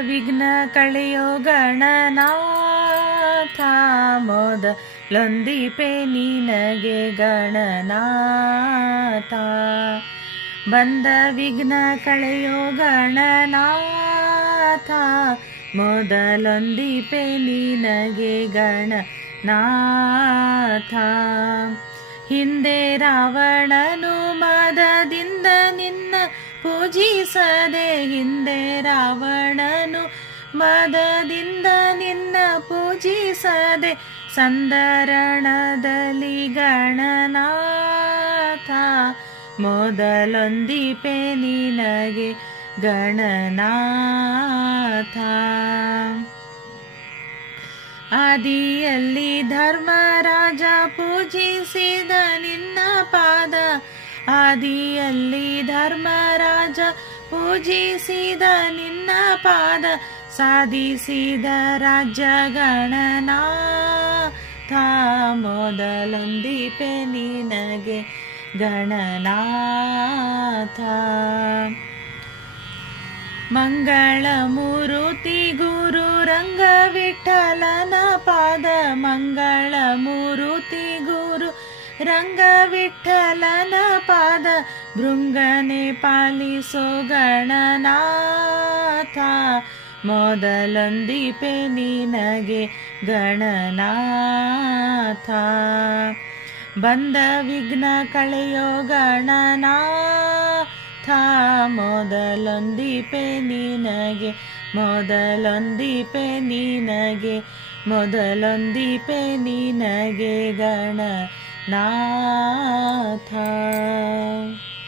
ವಿಘ್ನ ಕಳೆಯೋ ಗಣನಾಥ ಮೊದಲೊಂದಿಪೆ ನಿನಗೆ ಗಣನಾಥ. ಬಂದ ವಿಘ್ನ ಕಳೆಯೋ ಗಣನಾಥ ಮೊದಲೊಂದಿಪೆ ನಿನಗೆ ಗಣನಾಥ. ಹಿಂದೆ ರಾವಣನು ಮದದಿಂದ ನಿನ್ನ ಪೂಜಿಸದೆ ಹಿಂದೆ ಮದದಿಂದ ನಿನ್ನ ಪೂಜಿಸದೆ ಸಂದರಣದಲ್ಲಿ ಗಣನಾಥ. ಮೊದಲೊಂದಿಪೆ ನಿನಗೆ ಗಣನಾಥ. ಆದಿಯಲ್ಲಿ ಧರ್ಮರಾಜ ಪೂಜಿಸಿದ ನಿನ್ನ ಪಾದ. ಆದಿಯಲ್ಲಿ ಧರ್ಮರಾಜ ಪೂಜಿಸಿದ ನಿನ್ನ ಪಾದ ಸಾಧಿಸಿದ ರಾಜ್ಯ ಗಣನಾಥ ಮೊದಲೊಂದಿಪೆ ನಿನಗೆ ಗಣನಾಥ ಮಂಗಳ ಮೂರುತಿ ಗುರು ರಂಗ ವಿಠಲನ ಪಾದ ಮಂಗಳ ಮೂರುತಿ ಗುರು ರಂಗ ವಿಠಲನ ಪಾದ ಭೃಂಗನೆ ಪಾಲಿಸೋ ಗಣನಾಥ. ಮೊದಲೊಂದಿಪೆ ನಿನಗೆ ಗಣನಾಥ. ಬಂದ ವಿಘ್ನ ಕಳೆಯೋ ಗಣನಾಥ. ಮೊದಲೊಂದಿಪೆ ನಿನಗೆ ಮೊದಲೊಂದಿಪೆ ನಿನಗೆ ಮೊದಲೊಂದಿಪೆ ನಿನಗೆ ಗಣನಾಥ